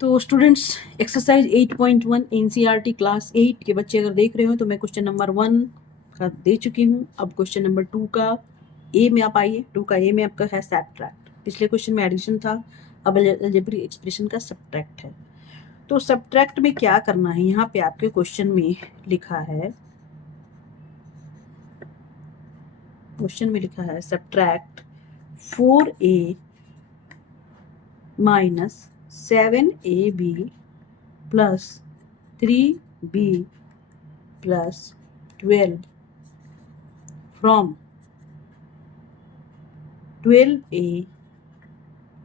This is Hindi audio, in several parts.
तो स्टूडेंट्स एक्सरसाइज 8.1 एनसीईआरटी क्लास 8 के बच्चे अगर देख रहे हो तो मैं क्वेश्चन नंबर 1 का दे चुकी हूँ। अब क्वेश्चन नंबर 2 का ए में आप आइए। 2 का ए में आपका है सब्ट्रैक्ट। पिछले क्वेश्चन में एडिशन था, अब अलजेब्रिक एक्सप्रेशन का सब्ट्रैक्ट है। तो सब्ट्रैक्ट में क्या करना है, यहाँ पे आपके क्वेश्चन में लिखा है, subtract 4a minus 7ab plus 3b plus 12 from 12a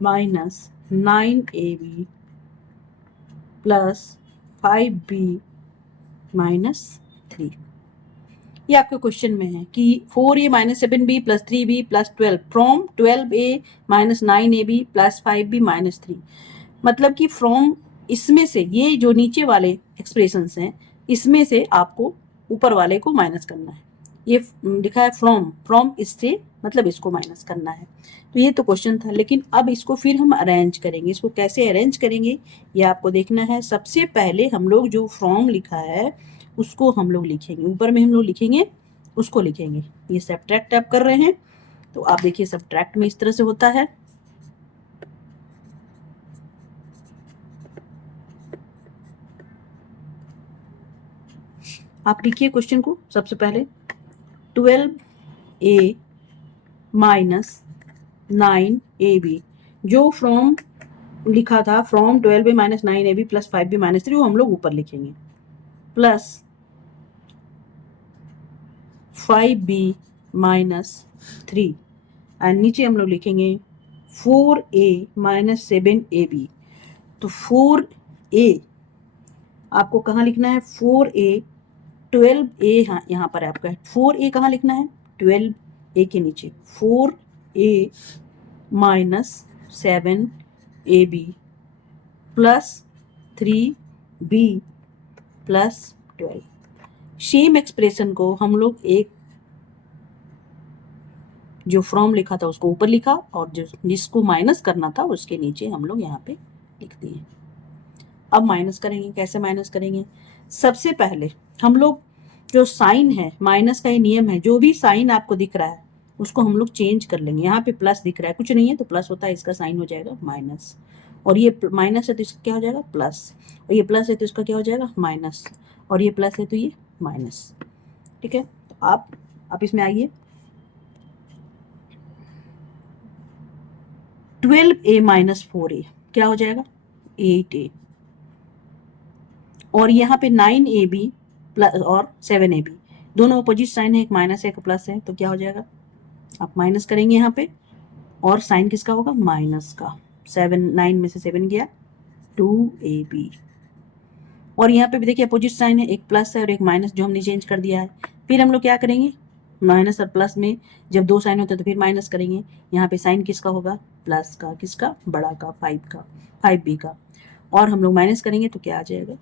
minus 9ab plus 5b minus 3। ये आपके क्वेश्चन में है कि 4a minus 7b plus 3b plus 12 from 12a minus 9ab plus 5b minus 3। मतलब कि फ्रॉम इसमें से, ये जो नीचे वाले एक्सप्रेशंस हैं इसमें से आपको ऊपर वाले को माइनस करना है। ये लिखा है फ्रॉम इससे मतलब इसको माइनस करना है। तो ये तो क्वेश्चन था, लेकिन अब इसको फिर हम अरेंज करेंगे। इसको कैसे अरेंज करेंगे ये आपको देखना है। सबसे पहले हम लोग जो फ्रॉम लिखा है उसको हम लोग लिखेंगे, ऊपर में हम लोग लिखेंगे उसको लिखेंगे। ये सब्ट्रैक्ट आप कर रहे हैं तो आप देखिए सब्ट्रैक्ट में इस तरह से होता है। आप लिखिए क्वेश्चन को। सबसे पहले 12a माइनस 9ab, जो फ्रॉम लिखा था from 12a minus 9ab plus 5b minus 3, वो हम लोग ऊपर लिखेंगे, प्लस 5b माइनस 3 एंड नीचे हम लोग लिखेंगे 4a माइनस 7ab। तो 4a आपको कहाँ लिखना है, 4a 12a, हाँ यहाँ पर आपका है 4a कहाँ लिखना है, 12a के नीचे 4a minus 7ab plus 3b plus 12। Same expression को हम लोग एक जो फ्रॉम लिखा था उसको ऊपर लिखा और जो जिसको माइनस करना था उसके नीचे हम लोग यहाँ पे लिख दिए। अब माइनस करेंगे। कैसे माइनस करेंगे, सबसे पहले हम लोग जो साइन है, माइनस का ये नियम है, जो भी साइन आपको दिख रहा है उसको हम लोग चेंज कर लेंगे। यहाँ पे प्लस दिख रहा है, कुछ नहीं है तो प्लस होता है, इसका साइन हो जाएगा माइनस, और ये माइनस है तो इसका क्या हो जाएगा प्लस, और ये प्लस है तो इसका क्या हो जाएगा माइनस, और ये प्लस है तो ये माइनस। ठीक है, तो आप इसमें आइए। 12a माइनस 4a क्या हो जाएगा 8a, और यहाँ पे 9ab प्लस और 7ab दोनों अपोजिट साइन है, एक माइनस है एक प्लस है, तो क्या हो जाएगा, आप माइनस करेंगे यहाँ पे, और साइन किसका होगा माइनस का। 9 में से 7 गया 2ab, और यहाँ पे भी देखिए अपोजिट साइन है, एक प्लस है और एक माइनस जो हमने चेंज कर दिया है। फिर हम लोग क्या करेंगे, माइनस और प्लस में जब दो साइन होते हैं तो फिर माइनस करेंगे। यहाँ पे साइन किसका होगा प्लस का, किसका बड़ा का 5 का 5b का, और हम लोग माइनस करेंगे तो क्या आ जाएगा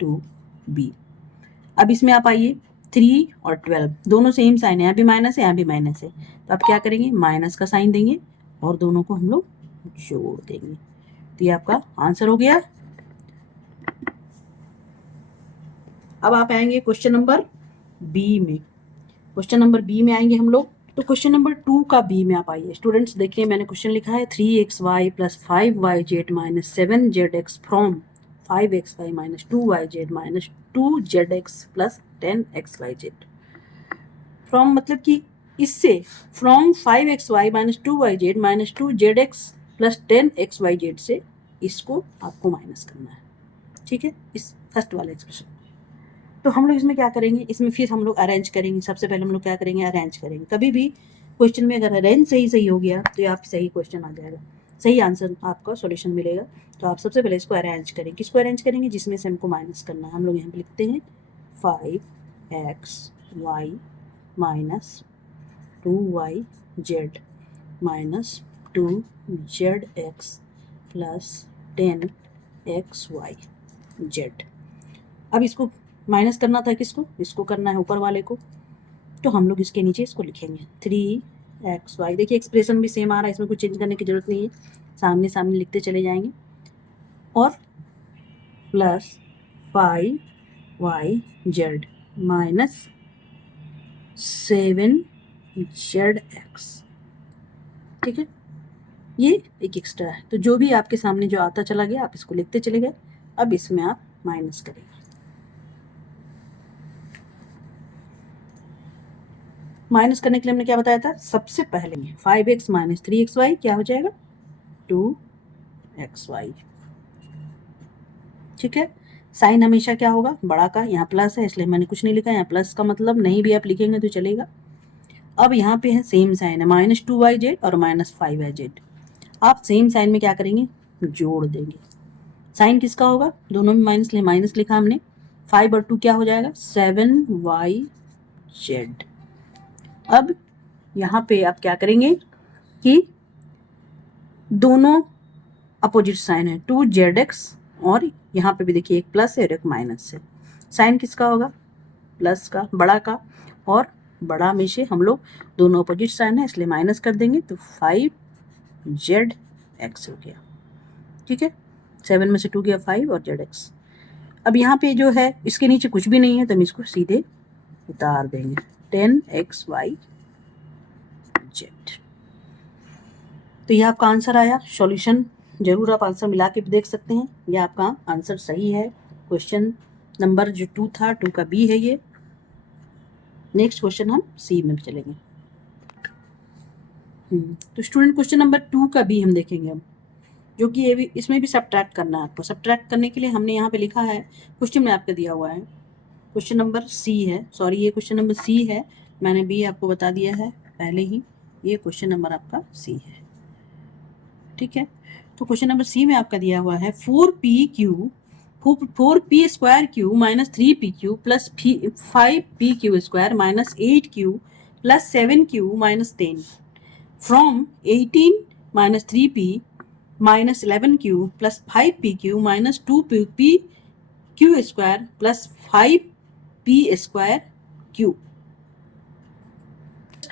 2b। अब इसमें आप आइए 3 और 12 दोनों सेम साइन है, यहाँ भी माइनस है यहाँ भी माइनस है, तो आप क्या करेंगे माइनस का साइन देंगे और दोनों को हम लोग जोड़ देंगे। तो ये आपका आंसर हो गया। अब आप आएंगे क्वेश्चन नंबर बी में। क्वेश्चन नंबर बी में आएंगे हम लोग। तो क्वेश्चन नंबर 2 का बी में आप आइए। स्टूडेंट्स देखिए मैंने क्वेश्चन लिखा है 3xy plus 5yz minus 7zx from 5xy minus 2yz minus 2zx plus 10xyz। From मतलब कि इससे from 5xy minus 2yz minus 2zx plus 10xyz से इसको आपको माइनस करना है। ठीक है, इस फर्स्ट वाला एक्सप्रेशन। तो हम लोग इसमें क्या करेंगे, इसमें फिर हम लोग अरेंज करेंगे। सबसे पहले हम लोग क्या करेंगे अरेंज करेंगे। कभी भी क्वेश्चन में अगर अरेंज सही हो गया तो आप सही क्वेश्चन आ जाएगा, सही आंसर आपका सॉल्यूशन मिलेगा। तो आप सबसे पहले इसको अरेंज करेंगे। किसको अरेंज करेंगे, जिसमें से हमको माइनस करना है। हम लोग यहाँ पे लिखते हैं 5xy minus 2yz minus 2zx plus 10xyz। अब इसको माइनस करना था, किसको, इसको करना है ऊपर वाले को, तो हम लोग इसके नीचे इसको लिखेंगे 3xy। देखिए एक्सप्रेशन भी सेम आ रहा है, इसमें कुछ चेंज करने की जरूरत नहीं है, सामने सामने लिखते चले जाएंगे। और प्लस 5YZ माइनस 7ZX। ठीक है, ये एक एक्स्ट्रा है, तो जो भी आपके सामने जो आता चला गया आप इसको लिखते चले गए। अब इसमें आप माइनस करेंगे। माइनस करने के लिए हमने क्या बताया था, सबसे पहले 5x माइनस 3xy क्या हो जाएगा, 2xy। ठीक है, साइन हमेशा क्या होगा, बड़ा का, यहाँ प्लस है इसलिए मैंने कुछ नहीं लिखा, यहाँ प्लस का मतलब नहीं भी आप लिखेंगे तो चलेगा। अब यहाँ पे है सेम साइन है, -2yz और -5yz। आप सेम साइन में क्या करेंगे, जोड़ देंगे। साइन किसका होगा, दोनों में माइनस ले, माइनस लिखा हमने, 5 और 2 क्या हो जाएगा, 7yz। अब यहाँ पे आप क्या करेंगे कि दोनों अपोजिट साइन है, 2zx और यहाँ पे भी देखिए एक प्लस है और एक माइनस है। साइन किसका होगा, प्लस का, बड़ा का, और बड़ा में से हम लोग दोनों अपोजिट साइन है इसलिए माइनस कर देंगे, तो 5zx हो गया। ठीक है, 7 में से 2 गया 5 और zx। अब यहाँ पे जो है इसके नीचे कुछ भी नहीं है तो हम इसको सीधे उतार देंगे, 10xyz। तो ये आपका आंसर आया। सॉल्यूशन जरूर आप आंसर मिला के भी देख सकते हैं, यह आपका आंसर सही है। क्वेश्चन नंबर जो 2 था, 2 का बी है ये। नेक्स्ट क्वेश्चन हम सी में चलेंगे। तो स्टूडेंट क्वेश्चन नंबर 2 का बी हम देखेंगे अब, जो कि ये भी, इसमें भी सब्ट्रैक्ट करना है आपको। सब्ट्रैक्ट करने के लिए हमने यहाँ पे लिखा है, क्वेश्चन में आपको दिया हुआ है क्वेश्चन नंबर सी है, सॉरी ये क्वेश्चन नंबर सी है, मैंने बी आपको बता दिया है पहले ही, ये क्वेश्चन नंबर आपका सी है। ठीक है, तो क्वेश्चन नंबर सी में आपका दिया हुआ है 4p square Q minus 3pq plus 5pq square minus 8q plus 7q minus 10 from 18 minus 3p minus 11q plus 5pq minus 2pq square plus 5p square q।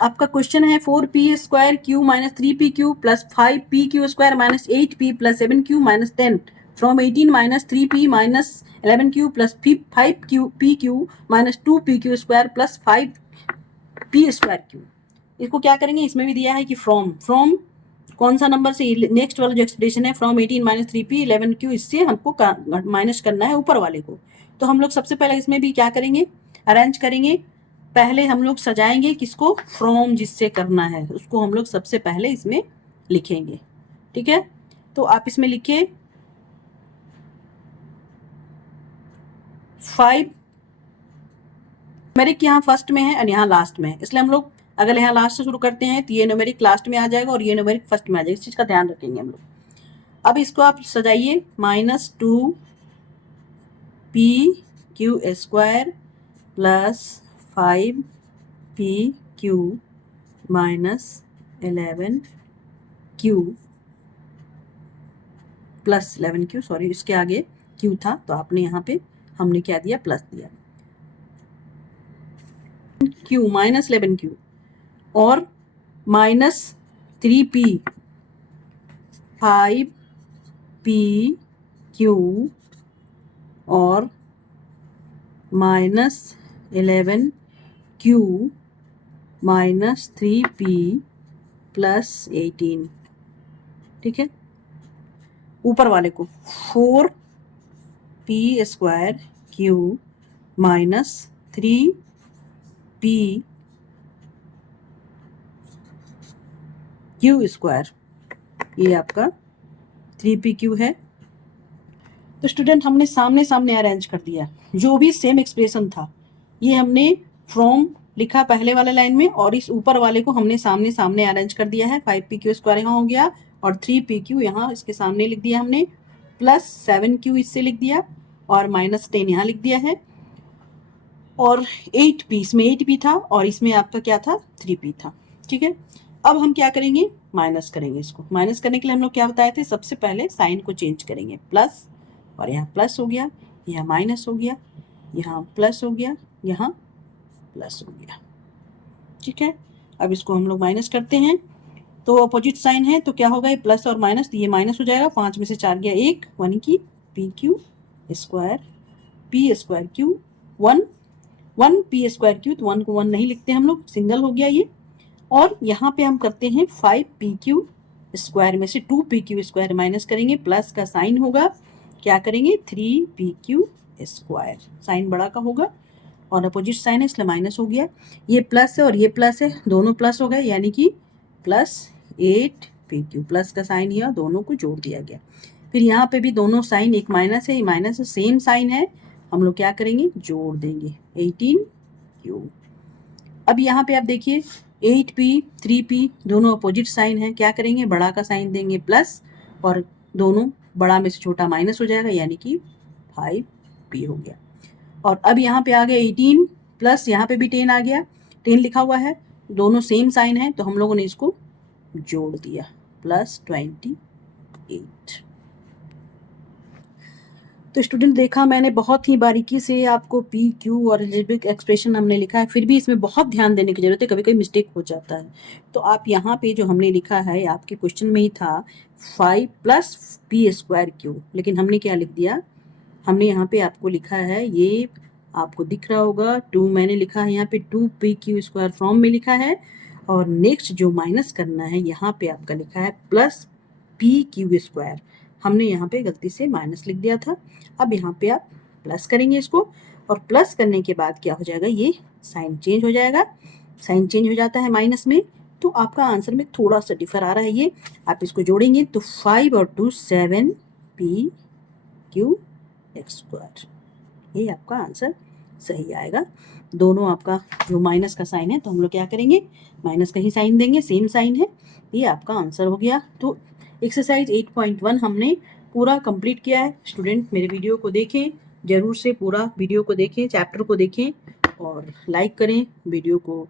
आपका क्वेश्चन है 4p square Q minus 3pq plus 5pq square minus 8p plus 7q minus 10 from 18 minus 3p minus 11q plus 5pq minus 2pq square plus 5p square q। इसको क्या करेंगे, इसमें भी दिया है कि फ्रॉम कौन सा नंबर से, नेक्स्ट वाला जो एक्सप्रेशन है फ्रॉम 18 माइनस 3p 11q, इससे हमको माइनस करना है ऊपर वाले को। तो हम लोग सबसे पहले इसमें भी क्या करेंगे, अरेंज करेंगे। पहले हम लोग सजाएंगे किसको, फ्रॉम जिससे करना है उसको हम लोग सबसे पहले इसमें लिखेंगे। ठीक है, तो आप इसमें लिखिए 5 न्यूमेरिक यहाँ फर्स्ट में है और यहाँ लास्ट में है, इसलिए हम लोग अगर यहाँ लास्ट से शुरू करते हैं तो ये न्यूमेरिक लास्ट में आ जाएगा और ये न्यूमेरिक फर्स्ट में आ जाएगा, इस चीज़ का ध्यान रखेंगे हम लोग। अब इसको आप सजाइए, -2pq square plus 5pq minus 11q plus 11q, sorry इसके आगे q था तो आपने यहाँ पे हमने क्या दिया, प्लस दिया, q माइनस 11q और माइनस 3p 5pq और minus 11q minus 3p plus 18। ठीक है, ऊपर वाले को 4p square q minus 3p q square, ये आपका 3pq है। तो स्टूडेंट हमने सामने सामने अरेंज कर दिया, जो भी सेम एक्सप्रेशन था ये हमने फ्रॉम लिखा पहले वाले लाइन में और इस ऊपर वाले को हमने सामने सामने अरेंज कर दिया है। 5pq स्क्वायर यहाँ हो गया और 3pq यहाँ इसके सामने लिख दिया हमने, प्लस 7q इससे लिख दिया और माइनस 10 यहाँ लिख दिया है, और 8p, इसमें 8p था और इसमें आपका क्या था, 3p था। ठीक है, अब हम क्या करेंगे, माइनस करेंगे। इसको माइनस करने के लिए हम लोग क्या बताए थे, सबसे पहले साइन को चेंज करेंगे, प्लस, और यहाँ प्लस हो गया, यहाँ माइनस हो गया, यहाँ प्लस हो गया, यहाँ प्लस हो गया। ठीक है, अब इसको हम लोग माइनस करते हैं तो अपोजिट साइन है तो क्या होगा, ये प्लस और माइनस, तो ये माइनस हो जाएगा, 5 में से 4 गया 1, 1 की pq square P square Q 1 1 P square Q, तो 1 को 1 नहीं लिखते हम लोग, सिंगल हो गया ये। और यहाँ पे हम करते हैं 5 पी क्यू स्क्वायर में से 2 पी क्यू स्क्वायर माइनस करेंगे, प्लस का साइन होगा, क्या करेंगे 3 पी क्यू स्क्वायर, साइन बड़ा का होगा और अपोजिट साइन है इसलिए माइनस हो गया। ये प्लस है और ये प्लस है, दोनों प्लस हो गए, यानी कि प्लस 8 पी क्यू, प्लस का साइन यह दोनों को जोड़ दिया गया। फिर यहाँ पे भी दोनों साइन, एक माइनस है, ये माइनस है, सेम साइन है, हम लोग क्या करेंगे जोड़ देंगे 18 क्यू। अब यहाँ पे आप देखिए 8p 3p दोनों अपोजिट साइन है, क्या करेंगे बड़ा का साइन देंगे प्लस और दोनों बड़ा में से छोटा माइनस हो जाएगा, यानी कि 5p हो गया। और अब यहाँ पे आ गया 18 प्लस यहाँ पे भी 10 आ गया, 10 लिखा हुआ है, दोनों सेम साइन है तो हम लोगों ने इसको जोड़ दिया प्लस 28। तो स्टूडेंट देखा मैंने बहुत ही बारीकी से आपको पी क्यू और एल्जेब्रिक एक्सप्रेशन हमने लिखा है, फिर भी इसमें बहुत ध्यान देने की जरूरत है, कभी कभी मिस्टेक हो जाता है। तो आप यहाँ पे जो हमने लिखा है आपके क्वेश्चन में ही था 5 प्लस पी स्क्वायर क्यू, लेकिन हमने क्या लिख दिया, हमने यहाँ पे आपको लिखा है, ये आपको दिख रहा होगा 2 मैंने लिखा है यहाँ पे 2 पी क्यू स्क्वायर फॉर्म में लिखा है, और नेक्स्ट जो माइनस करना है यहाँ पे आपका लिखा है प्लस पी क्यू स्क्वायर, हमने यहाँ पे गलती से माइनस लिख दिया था। अब यहाँ पे आप प्लस करेंगे इसको, और प्लस करने के बाद क्या हो जाएगा, ये साइन चेंज हो जाएगा, साइन चेंज हो जाता है माइनस में, तो आपका आंसर में थोड़ा सा डिफर आ रहा है ये, आप इसको जोड़ेंगे तो 5 और 2 7 पी क्यू एक्स स्क्वायर, ये आपका आंसर सही आएगा। दोनों आपका जो माइनस का साइन है तो हम लोग क्या करेंगे माइनस का ही साइन देंगे, सेम साइन है, ये आपका आंसर हो गया। तो एक्सरसाइज 8.1 हमने पूरा कंप्लीट किया है। स्टूडेंट मेरे वीडियो को देखें, ज़रूर से पूरा वीडियो को देखें, चैप्टर को देखें और लाइक करें, वीडियो को